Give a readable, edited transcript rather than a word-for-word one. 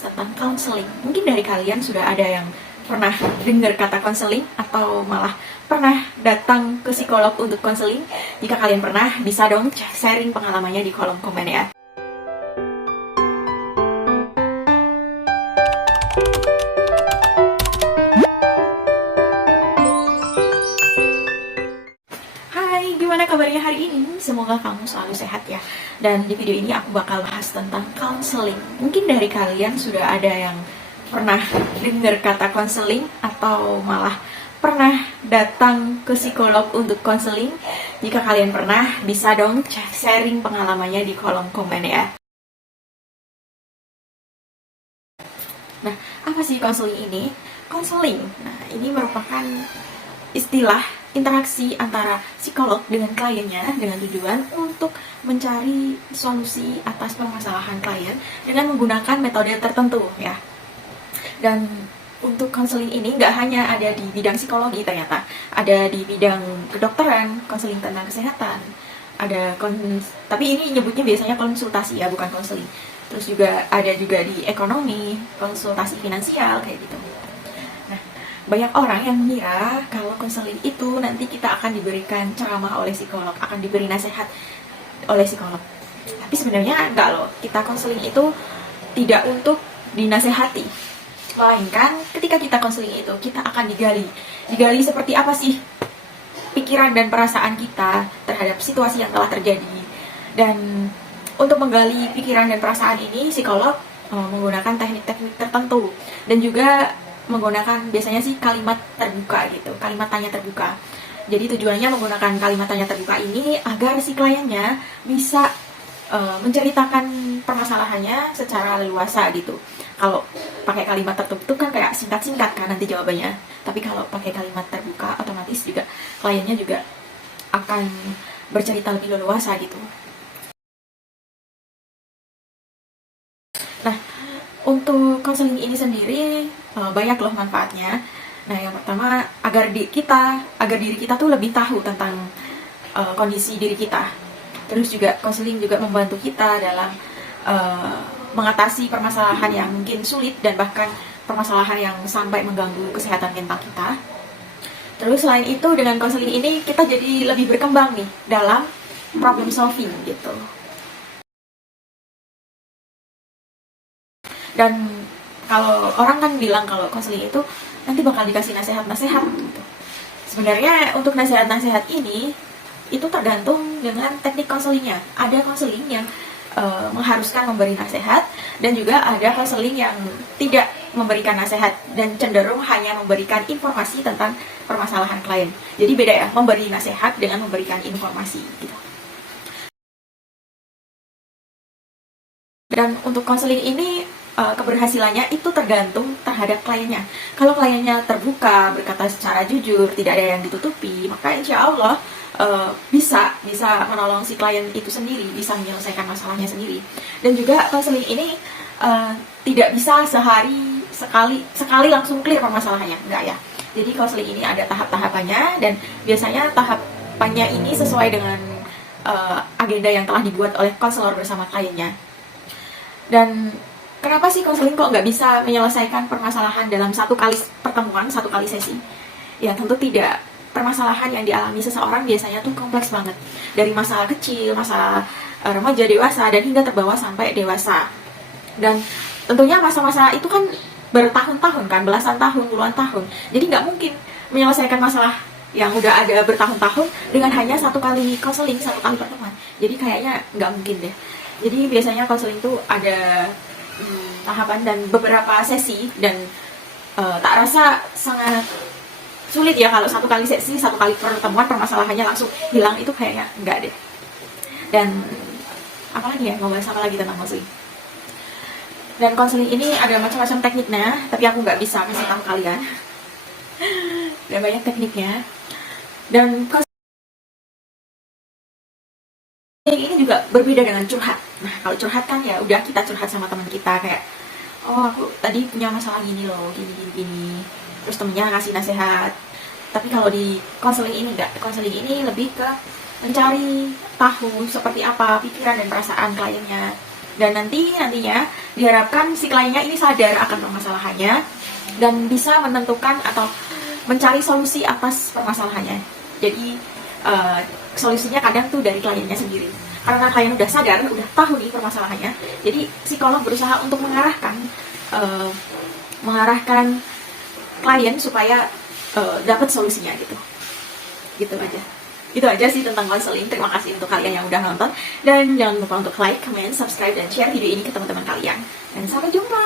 bahas tentang counseling. Mungkin dari kalian sudah ada yang pernah dengar kata counseling atau malah pernah datang ke psikolog untuk counseling. Jika kalian pernah, bisa dong sharing pengalamannya di kolom komen ya. Hai, gimana kabarnya hari ini? Semoga kamu selalu sehat ya. Dan di video ini aku bakal bahas tentang counseling. Mungkin dari kalian sudah ada yang pernah dengar kata counseling atau malah pernah datang ke psikolog untuk counseling. Jika kalian pernah, bisa dong sharing pengalamannya di kolom komen ya. Nah, apa sih counseling ini? Counseling, nah ini merupakan istilah interaksi antara psikolog dengan kliennya dengan tujuan untuk mencari solusi atas permasalahan klien dengan menggunakan metode tertentu ya. Dan untuk konseling ini nggak hanya ada di bidang psikologi, ternyata ada di bidang kedokteran, konseling tentang kesehatan, tapi ini nyebutnya biasanya konsultasi ya, bukan konseling. Terus juga ada juga di ekonomi, konsultasi finansial kayak gitu. Nah, banyak orang yang mengira kalau konseling itu nanti kita akan diberikan ceramah oleh psikolog, akan diberi nasihat oleh psikolog. Tapi sebenarnya enggak loh, kita konseling itu tidak untuk dinasehati, melainkan ketika kita konseling itu kita akan digali seperti apa sih pikiran dan perasaan kita terhadap situasi yang telah terjadi. Dan untuk menggali pikiran dan perasaan ini, psikolog menggunakan teknik-teknik tertentu dan juga menggunakan biasanya sih kalimat terbuka gitu, kalimat tanya terbuka. Jadi tujuannya menggunakan kalimat tanya terbuka ini agar si kliennya bisa menceritakan permasalahannya secara leluasa gitu. Kalau pakai kalimat tertutup kan kayak singkat-singkat kan nanti jawabannya. Tapi kalau pakai kalimat terbuka, otomatis juga kliennya juga akan bercerita lebih leluasa gitu. Nah, untuk konseling ini sendiri banyak loh manfaatnya. Nah, yang pertama agar diri kita tuh lebih tahu tentang kondisi diri kita. Terus juga konseling juga membantu kita dalam mengatasi permasalahan yang mungkin sulit dan bahkan permasalahan yang sampai mengganggu kesehatan mental kita. Terus selain itu dengan konseling ini kita jadi lebih berkembang nih dalam problem solving gitu. Dan kalau orang kan bilang kalau konseling itu nanti bakal dikasih nasihat-nasihat gitu. Sebenarnya untuk nasihat-nasihat ini itu tergantung dengan teknik konselingnya. Ada konseling yang mengharuskan memberi nasihat, dan juga ada konseling yang tidak memberikan nasihat dan cenderung hanya memberikan informasi tentang permasalahan klien. Jadi beda ya, memberi nasihat dengan memberikan informasi gitu. Dan untuk konseling ini keberhasilannya itu tergantung terhadap kliennya. Kalau kliennya terbuka, berkata secara jujur, tidak ada yang ditutupi, maka insya Allah bisa menolong si klien itu sendiri, bisa menyelesaikan masalahnya sendiri. Dan juga konseling ini tidak bisa sehari sekali langsung clear permasalahannya, enggak ya. Jadi konseling ini ada tahap-tahapannya, dan biasanya tahapannya ini sesuai dengan agenda yang telah dibuat oleh konselor bersama kliennya. Dan kenapa sih konseling kok nggak bisa menyelesaikan permasalahan dalam satu kali pertemuan, satu kali sesi? Ya tentu tidak. Permasalahan yang dialami seseorang biasanya tuh kompleks banget. Dari masalah kecil, masalah remaja, dewasa, dan hingga terbawa sampai dewasa. Dan tentunya masa-masa itu kan bertahun-tahun kan, belasan tahun, puluhan tahun. Jadi nggak mungkin menyelesaikan masalah yang udah ada bertahun-tahun dengan hanya satu kali konseling, satu kali pertemuan. Jadi kayaknya nggak mungkin deh. Jadi biasanya konseling tuh ada tahapan dan beberapa sesi, dan tak rasa sangat sulit ya kalau satu kali sesi, satu kali pertemuan permasalahannya langsung hilang, itu kayaknya enggak deh. Dan apalagi ya, mau bahas apa lagi tentang konseling? Dan konseling ini ada macam-macam tekniknya, tapi aku nggak bisa kasih tahu kalian. Ada banyak tekniknya. Dan konseling ini juga berbeda dengan curhat. Nah, kalau curhat kan ya udah kita curhat sama teman kita kayak, oh aku tadi punya masalah gini loh, gini. Terus temennya ngasih nasihat. Tapi kalau di konseling ini enggak. Konseling ini lebih ke mencari tahu seperti apa pikiran dan perasaan kliennya. Dan nantinya diharapkan si kliennya ini sadar akan permasalahannya dan bisa menentukan atau mencari solusi atas permasalahannya. Jadi solusinya kadang tuh dari kliennya sendiri. Karena klien udah sadar, udah tahu nih permasalahannya. Jadi psikolog berusaha untuk mengarahkan klien supaya dapat solusinya gitu. Gitu aja. Itu aja sih tentang konseling. Terima kasih untuk kalian yang udah nonton. Dan jangan lupa untuk like, comment, subscribe, dan share video ini ke teman-teman kalian. Dan sampai jumpa!